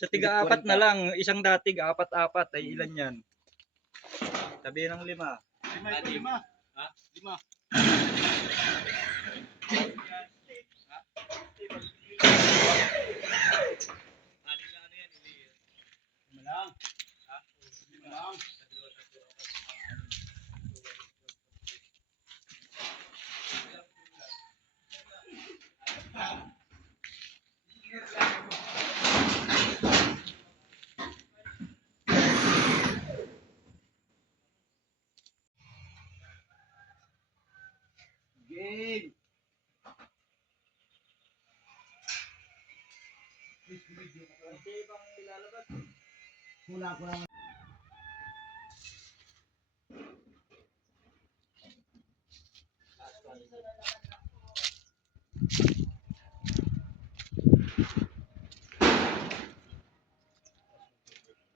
Sa tiga-apat na lang, isang datig, apat-apat, ay ilan yan? Sabi ng 5. Lima ito, 5. Ha? 5. Malang. Ha? 5 lang. Game. Kulang.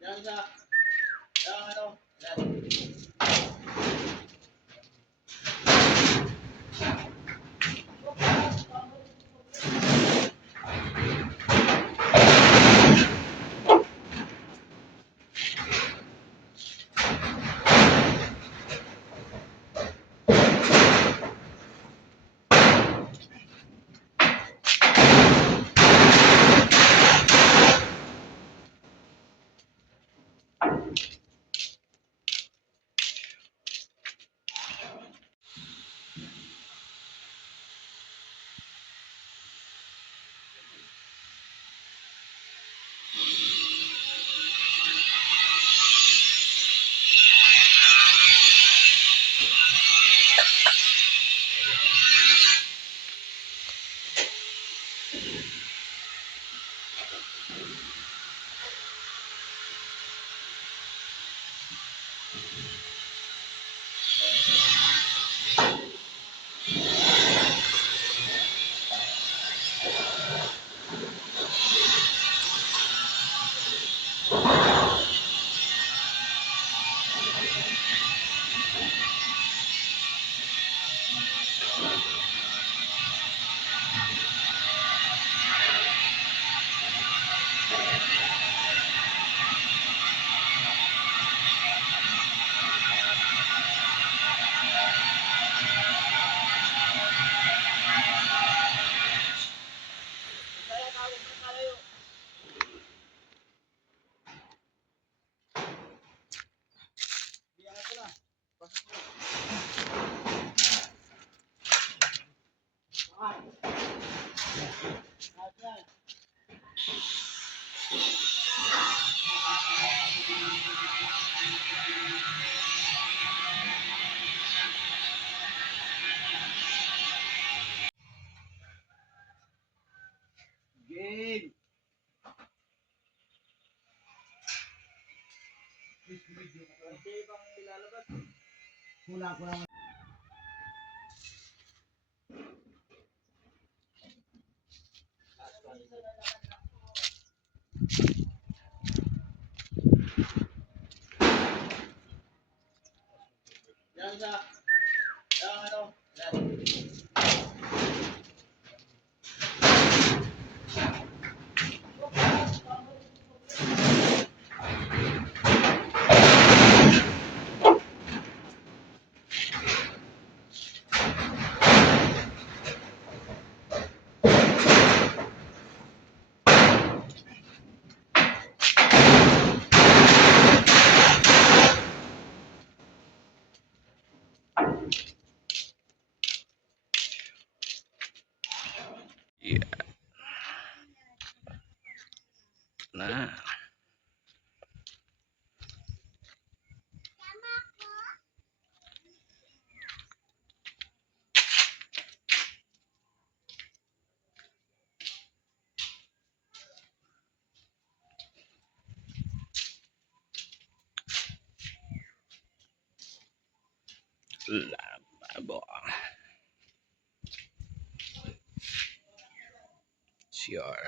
Yan sa. Yan ano. Yan. Game. Kulang. Yan sa. Yan ano. Yan. Yeah. Na. Labo. CR.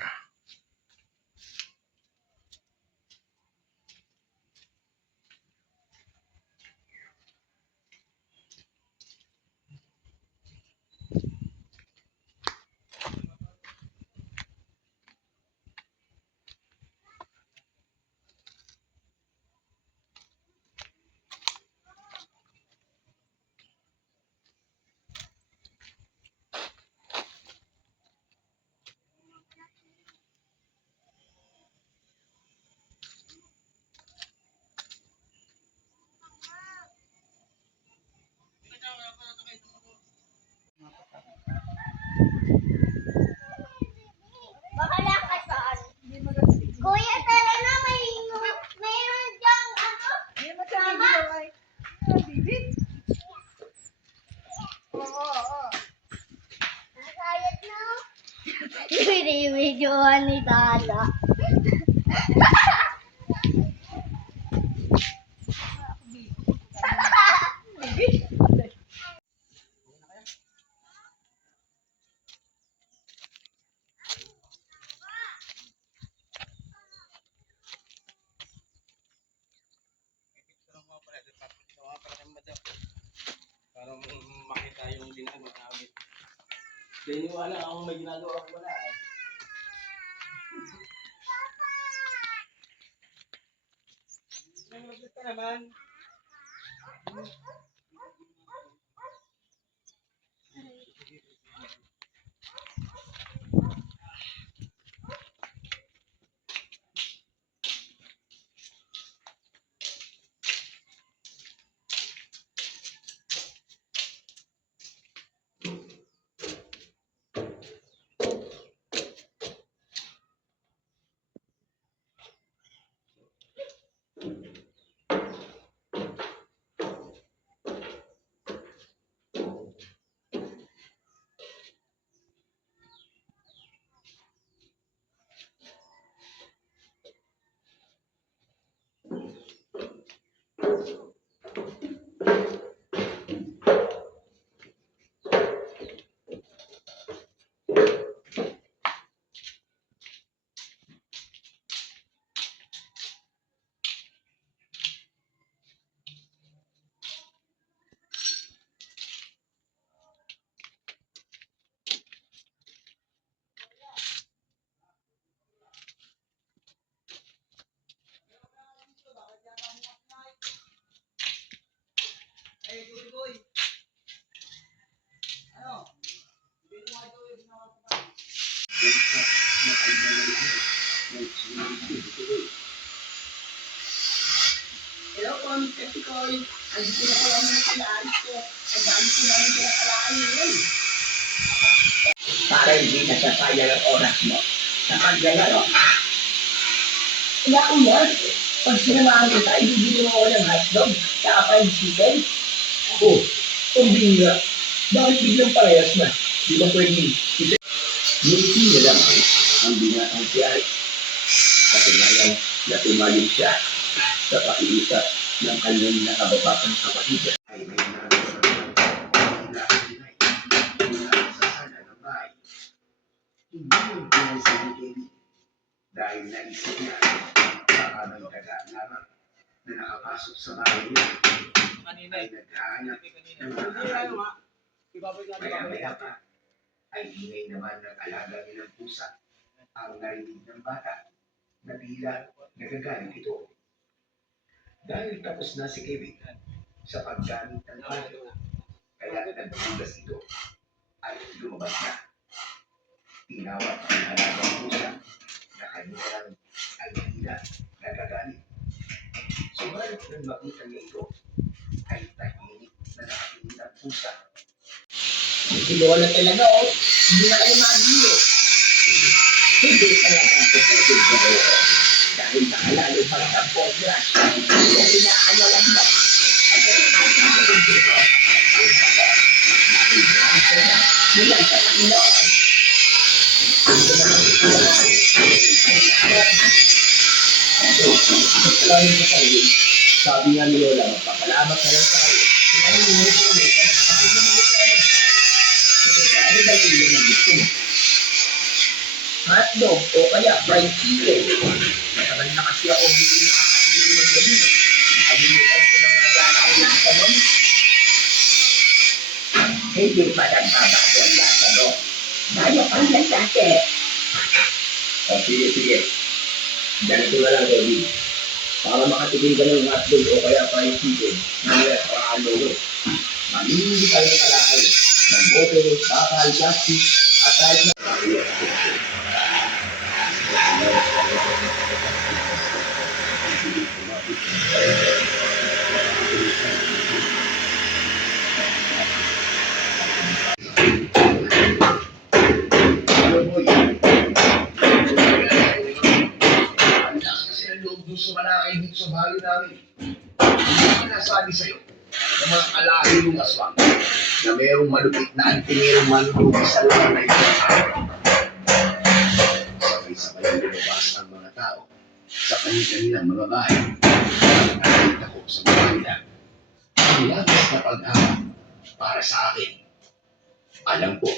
Binibidyohan ni Tata. Parang makita yung ginagawa namin. Dahil wala akong may ginagawa ko wala eh. Naglutot ka naman. Hello po, Mr. Tikoy. Andito na po ang mga pala-alis ko. Ang dami ko namin pinakalaan ngayon. Para hindi nasasayang ang oras mo sa paglalaro. Una-una, pag sinamahan kita, ibibili mo ako ng hotdog sa fried chicken. Oh, kumbinga. Bakit biglang parehas na? Di ba pwedeng isa? Ngiti na lang ang binatang si Ari. Kasi ngayon na tumalim siya sa pakiusap ng kanyang nakababatang kapatid ay may nararamdaman na inay mula sa sana ng bahay. Hindi yung pinansin ni Eddie dahil naisip niya baka may taga lamang na nakapasok sa bahay niya ay naghahanap ng mga kakain. Maya-maya pa ay ingay naman ng alaga nilang pusa ang narinig ng bata na tila nagagalit ito. Dahil tapos na si Kevin sa paggamit ng pato, kaya nagbugas ito ay lumabas na. Tinawag ang halagang pusa na kanyang ay tila nagagalit. Subalit nang makita niya ito, ay tahimik na nakatingin ang pusa. Si Lola talaga hindi na kayo magilo. Hindi talaga ang kapatid ko dahil nakalalo pa ang progress kung inaayalan mo. Bilang sa Panginoon. Sabi nga ni Lola, magpapalamat na lang tayo. Ano ba yung mga gusto mo? Hotdog o kaya fried chicken. Matagal na kasi ako hindi nakakabili ng gabi. Nakalimutan ko na nga yata ang lasa nun. Hindi pa nagbabago ang lasa nun. Bayo ang lasate. O sige. Ganito na lang, Robby. Para makatikin ka ng hotdog o kaya fried chicken, nangyayat para ano nun. Mamili tayo ng kalakal. Ng bote, bakal, plastic, at kahit na sa loob doon sa Manakay dito sa bahay namin. Hindi ko nasabi sa'yo. ng mga alahing aswang na mayroong malupit na antingerong manlubi sa lugar na ito. Sabay-sabay lumabas ang mga tao sa kanilang mga bahay. Nakita ko sa mga nila ang labis na paghanga para sa akin. Alam ko,